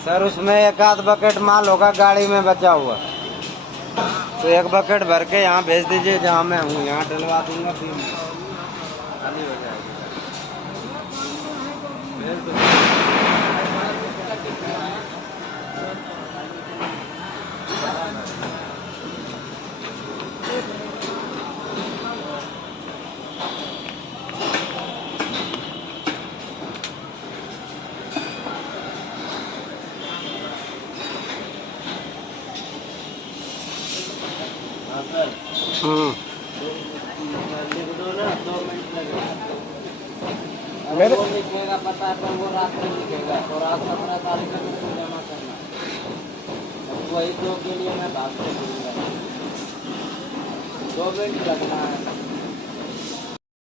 सर उसमें एक आध बकेट माल होगा गाड़ी में बचा हुआ, तो एक बकेट भर के यहाँ भेज दीजिए जहाँ मैं हूँ, यहाँ डलवा दूंगा, फिर खाली हो जाएगी। भेज दो। लिख दो ना, 2 मिनट लगेगा। वो लिखेगा पता है, पर वो रात में लिखेगा, तो रात 17 तारीख को उसको जमा करना। अब वही 2 के लिए मैं भाग से दूंगा, 2 मिनट लगना है।